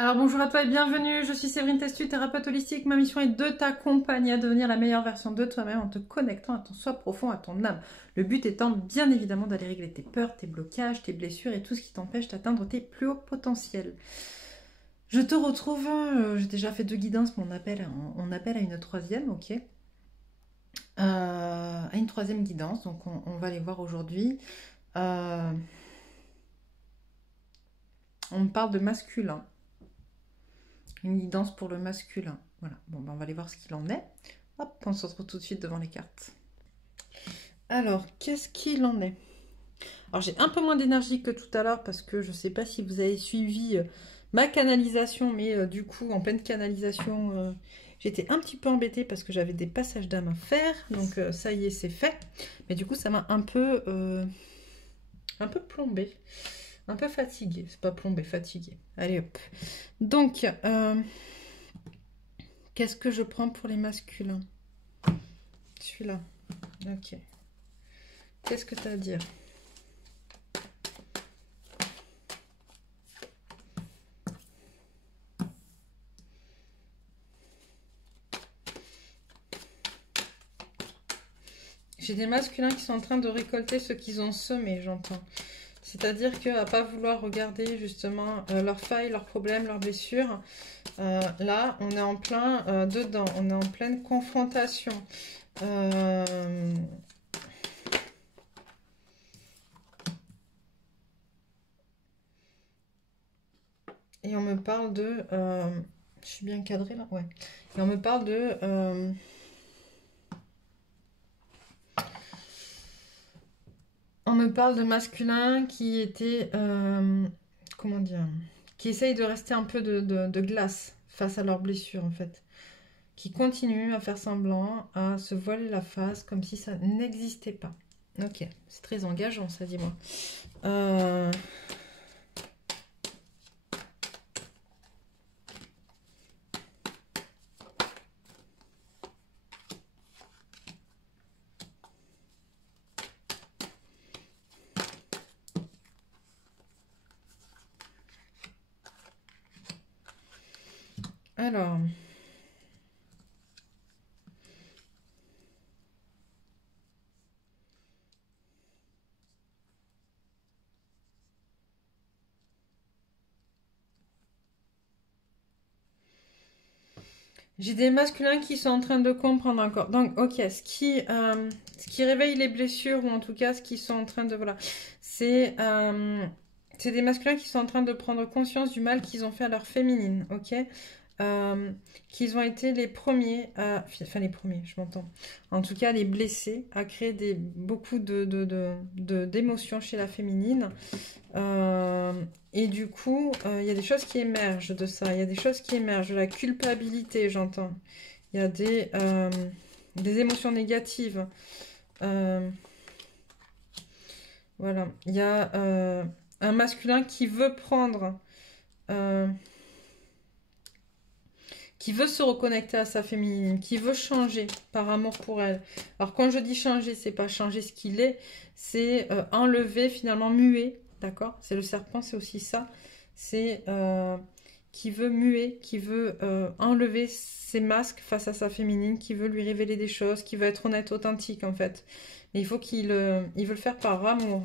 Alors bonjour à toi et bienvenue, je suis Séverine Testu, thérapeute holistique. Ma mission est de t'accompagner à devenir la meilleure version de toi-même en te connectant à ton soi profond, à ton âme. Le but étant bien évidemment d'aller régler tes peurs, tes blocages, tes blessures et tout ce qui t'empêche d'atteindre tes plus hauts potentiels. Je te retrouve, j'ai déjà fait 2 guidances, mais on appelle à une troisième, ok, à une troisième guidance, donc on va les voir aujourd'hui. Euh, on me parle de masculin. Une guidance pour le masculin. Voilà, bon, ben on va aller voir ce qu'il en est. Hop, on se retrouve tout de suite devant les cartes. Alors, qu'est-ce qu'il en est? Alors, j'ai un peu moins d'énergie que tout à l'heure parce que je ne sais pas si vous avez suivi ma canalisation, mais du coup, en pleine canalisation, j'étais un petit peu embêtée parce que j'avais des passages d'âme à faire. Donc, ça y est, c'est fait. Mais du coup, ça m'a un peu plombée. Un peu fatiguée. C'est pas plombée, fatiguée. Allez, hop. Donc, qu'est-ce que je prends pour les masculins? Celui-là. Ok. Qu'est-ce que tu as à dire? J'ai des masculins qui sont en train de récolter ce qu'ils ont semé, j'entends. C'est-à-dire qu'à pas vouloir regarder justement leurs failles, leurs problèmes, leurs blessures, là, on est en plein dedans, on est en pleine confrontation. Et on me parle de... je suis bien cadrée là? Ouais. Et on me parle de... on me parle de masculin qui était... comment dire? Qui essaye de rester un peu de glace face à leurs blessures en fait. Qui continuent à faire semblant, à se voiler la face comme si ça n'existait pas. Ok, c'est très engageant ça, dis-moi. Alors, j'ai des masculins qui sont en train de comprendre encore. Donc, ok, ce qui réveille les blessures, ou en tout cas, ce qu'ils sont en train de... Voilà, c'est des masculins qui sont en train de prendre conscience du mal qu'ils ont fait à leur féminine, ok, qu'ils ont été les premiers, enfin les premiers, je m'entends, en tout cas les blessés, à créer beaucoup d'émotions chez la féminine. Et du coup, il y a des choses qui émergent de ça, il y a des choses qui émergent, de la culpabilité, j'entends. Il y a des émotions négatives. Voilà, il y a un masculin qui veut prendre... qui veut se reconnecter à sa féminine, qui veut changer par amour pour elle. Alors quand je dis changer, c'est pas changer ce qu'il est, c'est enlever, finalement muer, d'accord? C'est le serpent, c'est aussi ça. C'est qui veut muer, qui veut enlever ses masques face à sa féminine, qui veut lui révéler des choses, qui veut être honnête, authentique en fait. Mais il faut il veut le faire par amour.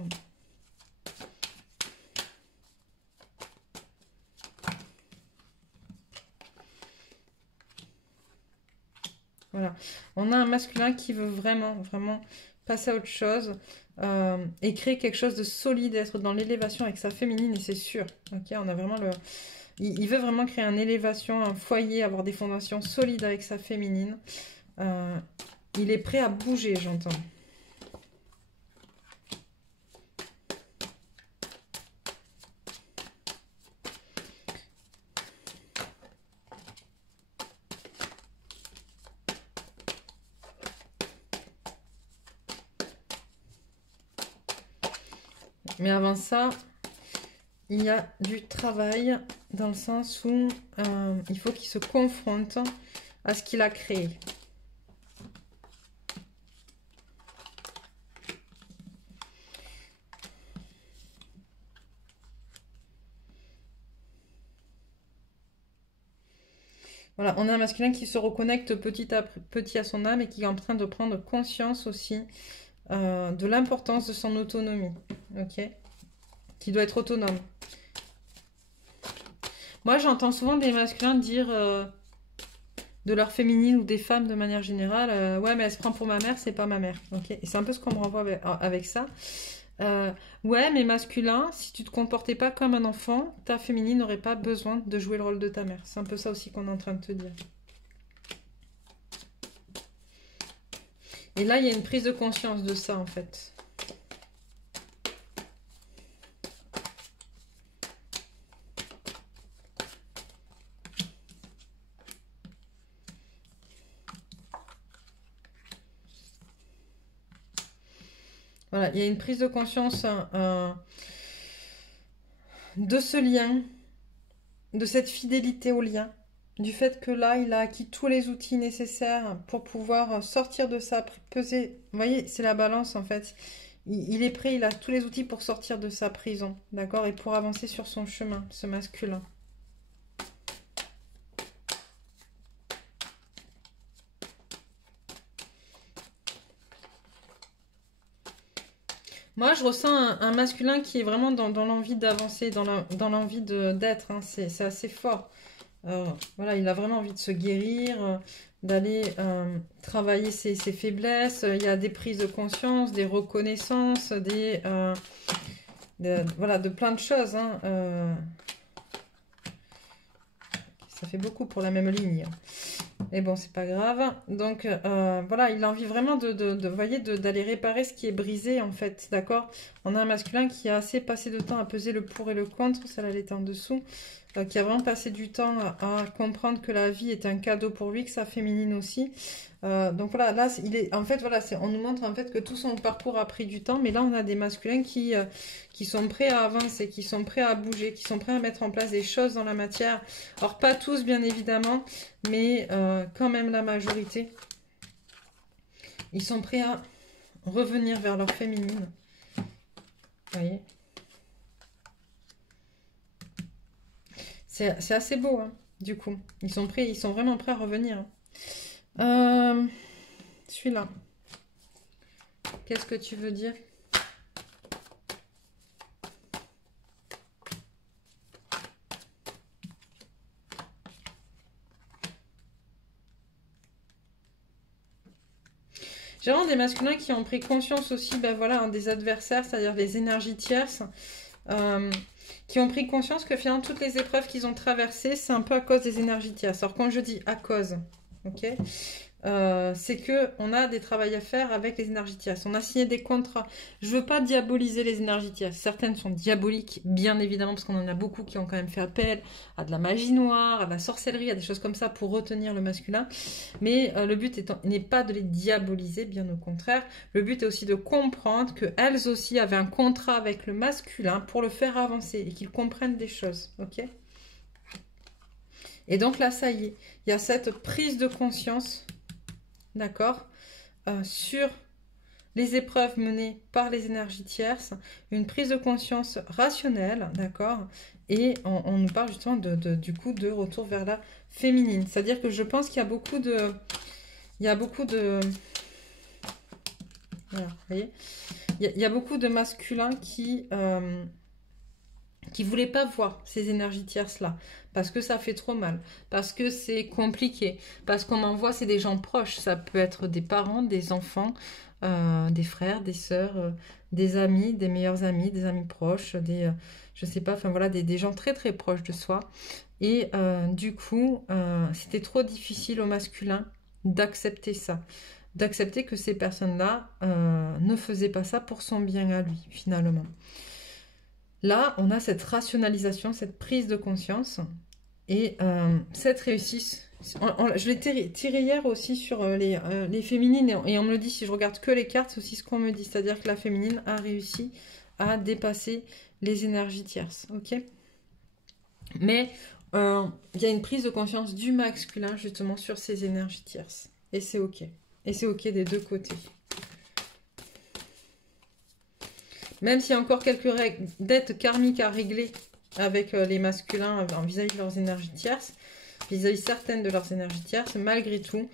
Voilà. On a un masculin qui veut vraiment, vraiment passer à autre chose et créer quelque chose de solide, être dans l'élévation avec sa féminine, et c'est sûr. Ok, on a vraiment le... Il veut vraiment créer une élévation, un foyer, avoir des fondations solides avec sa féminine. Il est prêt à bouger, j'entends. Mais avant ça, il y a du travail dans le sens où il faut qu'il se confronte à ce qu'il a créé. Voilà, on a un masculin qui se reconnecte petit à petit à son âme et qui est en train de prendre conscience aussi de l'importance de son autonomie. Ok? Qui doit être autonome. Moi, j'entends souvent des masculins dire de leur féminine ou des femmes de manière générale, ouais, mais elle se prend pour ma mère, c'est pas ma mère. Ok? Et c'est un peu ce qu'on me renvoie avec ça. Ouais, mais masculin, si tu te comportais pas comme un enfant, ta féminine n'aurait pas besoin de jouer le rôle de ta mère. C'est un peu ça aussi qu'on est en train de te dire. Et là, il y a une prise de conscience de ça, en fait. Voilà, il y a une prise de conscience de ce lien, de cette fidélité au lien, du fait que là, il a acquis tous les outils nécessaires pour pouvoir sortir de ça, peser. Vous voyez, c'est la balance en fait. Il est prêt, il a tous les outils pour sortir de sa prison, d'accord, et pour avancer sur son chemin, ce masculin. Moi, je ressens un masculin qui est vraiment dans l'envie d'avancer, dans l'envie d'être. Hein. C'est assez fort. Voilà, il a vraiment envie de se guérir, d'aller travailler ses faiblesses. Il y a des prises de conscience, des reconnaissances, voilà, de plein de choses. Hein. Ça fait beaucoup pour la même ligne. Mais bon, c'est pas grave. Donc, voilà, il a envie vraiment d'aller réparer ce qui est brisé, en fait. D'accord? On a un masculin qui a assez passé de temps à peser le pour et le contre. Celle-là, elle est en dessous. Qui a vraiment passé du temps à comprendre que la vie est un cadeau pour lui, que sa féminine aussi. Donc voilà, là, en fait, voilà, on nous montre en fait que tout son parcours a pris du temps, mais là, on a des masculins qui sont prêts à avancer, qui sont prêts à bouger, qui sont prêts à mettre en place des choses dans la matière. Alors, pas tous, bien évidemment, mais quand même la majorité. Ils sont prêts à revenir vers leur féminine. Vous voyez ? C'est assez beau, hein, du coup. Ils sont vraiment prêts à revenir. Celui-là. Qu'est-ce que tu veux dire? J'ai vraiment des masculins qui ont pris conscience aussi, ben voilà, hein, des adversaires, c'est-à-dire des énergies tierces. Qui ont pris conscience que finalement toutes les épreuves qu'ils ont traversées, c'est un peu à cause des énergies tierces. Alors quand je dis à cause, ok, c'est que on a des travails à faire avec les énergies tierces. On a signé des contrats. Je veux pas diaboliser les énergies tierces. Certaines sont diaboliques, bien évidemment, parce qu'on en a beaucoup qui ont quand même fait appel à de la magie noire, à de la sorcellerie, à des choses comme ça pour retenir le masculin. Mais le but n'est pas de les diaboliser, bien au contraire. Le but est aussi de comprendre qu'elles aussi avaient un contrat avec le masculin pour le faire avancer et qu'ils comprennent des choses, ok? Et donc là, ça y est, il y a cette prise de conscience, d'accord, sur les épreuves menées par les énergies tierces, une prise de conscience rationnelle, d'accord, et on nous parle justement du coup de retour vers la féminine. C'est-à-dire que je pense qu'il y a beaucoup de... Voilà, vous voyez, il y a beaucoup de masculins qui voulaient pas voir ces énergies tierces-là, parce que ça fait trop mal, parce que c'est compliqué, parce qu'on en voit, c'est des gens proches, ça peut être des parents, des enfants, des frères, des sœurs, des amis, des meilleurs amis, des amis proches, je sais pas, enfin voilà, des gens très très proches de soi, et du coup, c'était trop difficile au masculin d'accepter ça, d'accepter que ces personnes-là ne faisaient pas ça pour son bien à lui, finalement. Là, on a cette rationalisation, cette prise de conscience et cette réussite. Je l'ai tiré hier aussi sur les féminines et on me le dit, si je regarde que les cartes, c'est aussi ce qu'on me dit. C'est-à-dire que la féminine a réussi à dépasser les énergies tierces. Ok ? Mais il y a une prise de conscience du masculin justement sur ces énergies tierces. Et c'est ok. Et c'est ok des deux côtés. Même s'il y a encore quelques dettes karmiques à régler avec les masculins vis-à-vis de leurs énergies tierces, vis-à-vis certaines de leurs énergies tierces, malgré tout,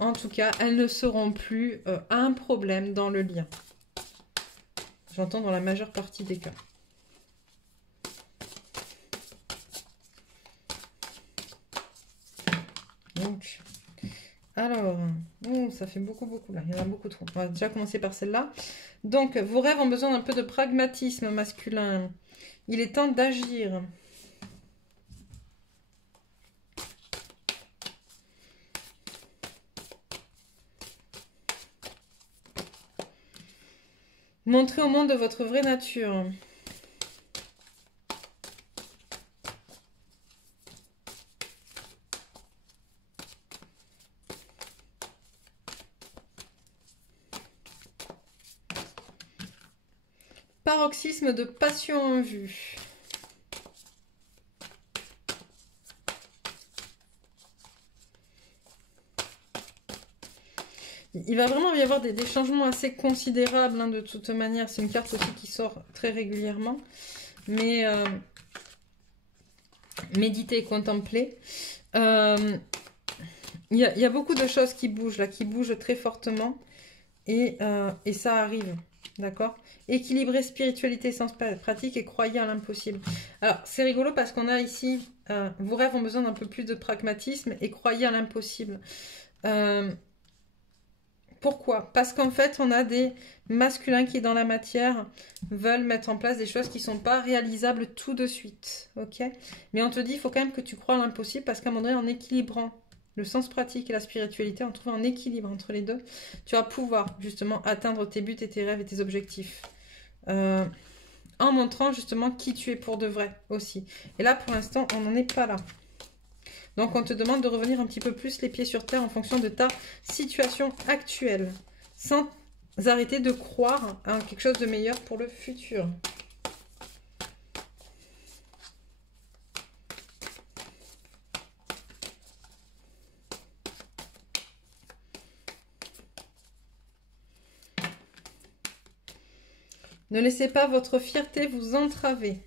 en tout cas, elles ne seront plus un problème dans le lien. J'entends dans la majeure partie des cas. Donc, alors, ça fait beaucoup là, il y en a beaucoup trop. On va déjà commencer par celle-là. Donc, vos rêves ont besoin d'un peu de pragmatisme masculin. Il est temps d'agir. Montrez au monde de votre vraie nature. Paroxysme de passion en vue. Il va vraiment y avoir des changements assez considérables, hein, de toute manière. C'est une carte aussi qui sort très régulièrement. Mais méditez, contemplez. Il y a beaucoup de choses qui bougent là, qui bougent très fortement. Et ça arrive. D'accord? Équilibrez spiritualité, sens pratique et croyez à l'impossible. Alors, c'est rigolo parce qu'on a ici, vos rêves ont besoin d'un peu plus de pragmatisme et croyez à l'impossible. Pourquoi? Parce qu'en fait, on a des masculins qui, dans la matière, veulent mettre en place des choses qui ne sont pas réalisables tout de suite. Ok? Mais on te dit, il faut quand même que tu crois à l'impossible parce qu'à un moment donné, en équilibrant le sens pratique et la spiritualité, en trouvant un équilibre entre les deux, tu vas pouvoir justement atteindre tes buts et tes rêves et tes objectifs. En montrant justement qui tu es pour de vrai aussi. Et là, pour l'instant, on n'en est pas là. Donc, on te demande de revenir un petit peu plus les pieds sur terre en fonction de ta situation actuelle, sans arrêter de croire à quelque chose de meilleur pour le futur. Ne laissez pas votre fierté vous entraver.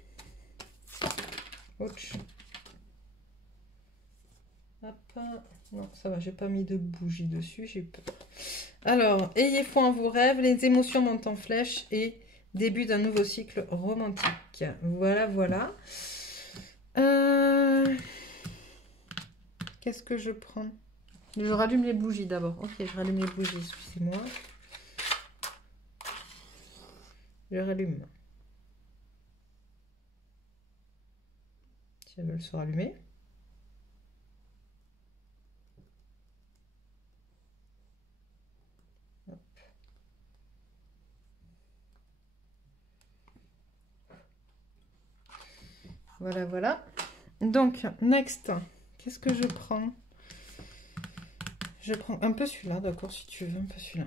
Ouch. Non, ça va, j'ai pas mis de bougie dessus, j'ai peur. Alors, ayez foi en vos rêves, les émotions montent en flèche et début d'un nouveau cycle romantique. Voilà, voilà. Qu'est-ce que je prends? Je rallume les bougies d'abord. Ok, je rallume les bougies, excusez-moi. Je rallume. Si elles veulent se rallumer. Voilà, voilà. Donc, next, qu'est-ce que je prends? Je prends un peu celui-là, d'accord, si tu veux, un peu celui-là.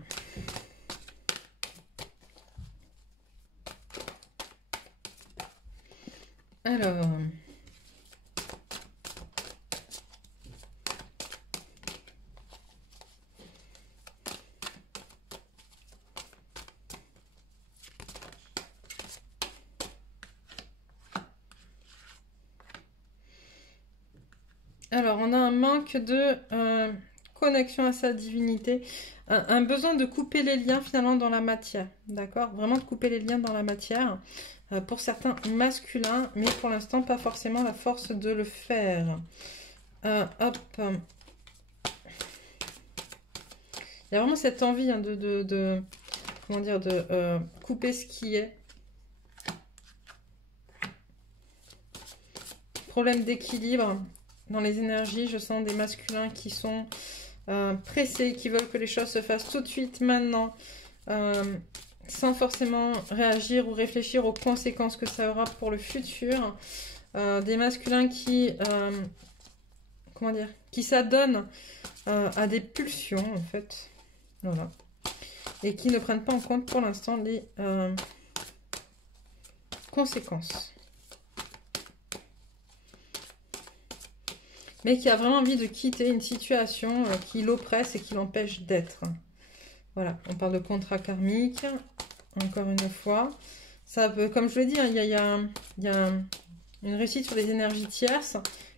Alors... Alors, on a un manque de connexion à sa divinité, un besoin de couper les liens finalement dans la matière, d'accord? Vraiment de couper les liens dans la matière, pour certains masculins, mais pour l'instant pas forcément la force de le faire. Hop. Il y a vraiment cette envie, hein, comment dire, de couper ce qui est. Problème d'équilibre. Dans les énergies, je sens des masculins qui sont pressés, qui veulent que les choses se fassent tout de suite, maintenant, sans forcément réagir ou réfléchir aux conséquences que ça aura pour le futur. Des masculins qui, comment dire, qui s'adonnent à des pulsions, en fait. Voilà. Et qui ne prennent pas en compte pour l'instant les conséquences. Mais qui a vraiment envie de quitter une situation qui l'oppresse et qui l'empêche d'être. Voilà, on parle de contrat karmique, encore une fois. Ça peut, comme je l'ai dit, hein, il y a une réussite sur les énergies tierces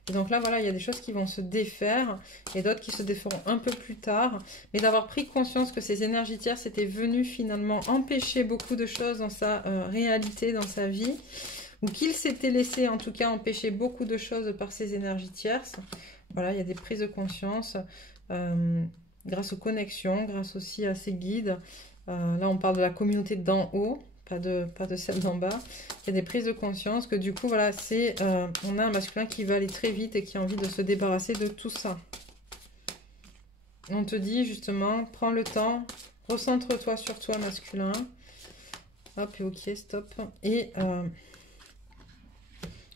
Et donc là, voilà, il y a des choses qui vont se défaire et d'autres qui se déferont un peu plus tard. Mais d'avoir pris conscience que ces énergies tierces étaient venues finalement empêcher beaucoup de choses dans sa réalité, dans sa vie, ou qu'il s'était laissé en tout cas empêcher beaucoup de choses par ces énergies tierces. Voilà, il y a des prises de conscience grâce aux connexions, grâce aussi à ces guides. Là, on parle de la communauté d'en haut. Pas de celle d'en bas. Il y a des prises de conscience que du coup, voilà, on a un masculin qui va aller très vite et qui a envie de se débarrasser de tout ça. On te dit justement, prends le temps, recentre-toi sur toi, masculin. Hop, et ok, stop. Et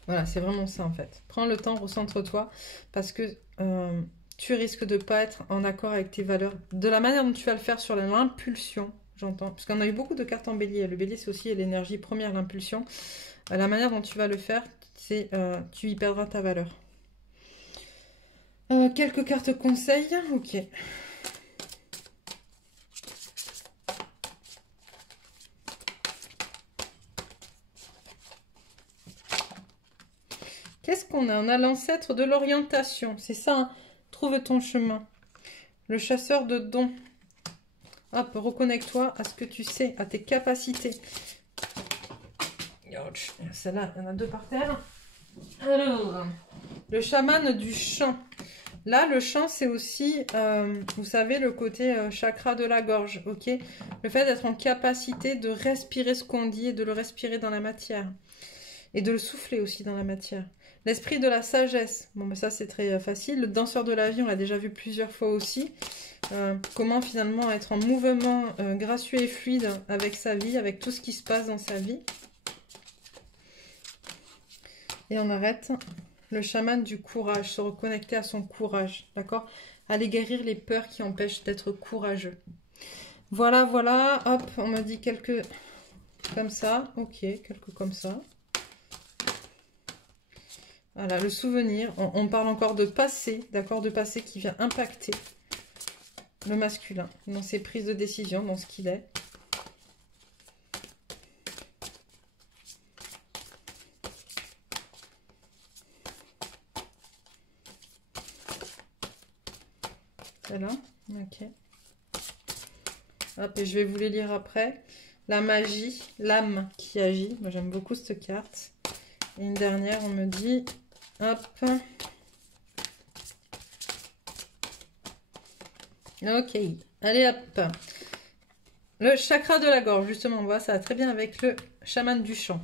voilà, c'est vraiment ça en fait. Prends le temps, recentre-toi parce que tu risques de ne pas être en accord avec tes valeurs. De la manière dont tu vas le faire sur l'impulsion. J'entends. Parce qu'on a eu beaucoup de cartes en bélier. Le bélier, c'est aussi l'énergie première, l'impulsion. La manière dont tu vas le faire, c'est tu y perdras ta valeur. Quelques cartes conseils. Ok. Qu'est-ce qu'on a? On a l'ancêtre de l'orientation. C'est ça, hein. Trouve ton chemin. Le chasseur de dons. Hop, reconnecte-toi à ce que tu sais, à tes capacités. Celle-là, il y en a deux par terre. Alors, le chaman du chant. Là, le chant, c'est aussi, vous savez, le côté chakra de la gorge, ok? Le fait d'être en capacité de respirer ce qu'on dit et de le respirer dans la matière. Et de le souffler aussi dans la matière. L'esprit de la sagesse. Bon, ben ça, c'est très facile. Le danseur de la vie, on l'a déjà vu plusieurs fois aussi. Comment finalement être en mouvement gracieux et fluide avec sa vie, avec tout ce qui se passe dans sa vie. Et on arrête. Le chaman du courage, se reconnecter à son courage, d'accord? Aller guérir les peurs qui empêchent d'être courageux. Voilà, voilà. Hop, on me dit quelques comme ça. Ok, quelques comme ça. Voilà, le souvenir. On parle encore de passé, d'accord? De passé qui vient impacter le masculin dans ses prises de décision, dans ce qu'il est. Voilà, ok. Hop, et je vais vous les lire après. La magie, l'âme qui agit. Moi, j'aime beaucoup cette carte. Et une dernière, on me dit... Hop. Ok. Allez, hop. Le chakra de la gorge, justement, on voit ça va très bien avec le chaman du chant.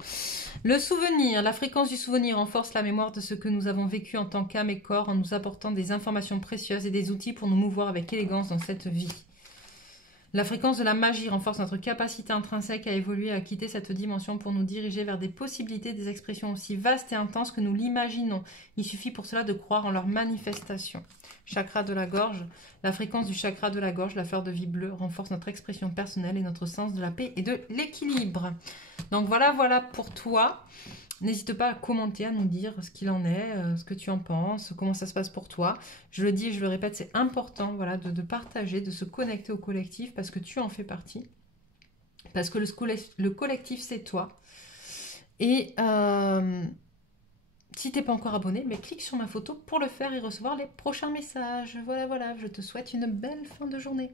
Le souvenir, la fréquence du souvenir renforce la mémoire de ce que nous avons vécu en tant qu'âme et corps en nous apportant des informations précieuses et des outils pour nous mouvoir avec élégance dans cette vie. La fréquence de la magie renforce notre capacité intrinsèque à évoluer et à quitter cette dimension pour nous diriger vers des possibilités, des expressions aussi vastes et intenses que nous l'imaginons. Il suffit pour cela de croire en leur manifestation. Chakra de la gorge. La fréquence du chakra de la gorge, la fleur de vie bleue, renforce notre expression personnelle et notre sens de la paix et de l'équilibre. Donc voilà, voilà pour toi. N'hésite pas à commenter, à nous dire ce qu'il en est, ce que tu en penses, comment ça se passe pour toi. Je le dis et je le répète, c'est important voilà, de partager, de se connecter au collectif parce que tu en fais partie. Parce que le collectif, c'est toi. Et si tu n'es pas encore abonné, mais clique sur ma photo pour le faire et recevoir les prochains messages. Voilà, voilà, je te souhaite une belle fin de journée.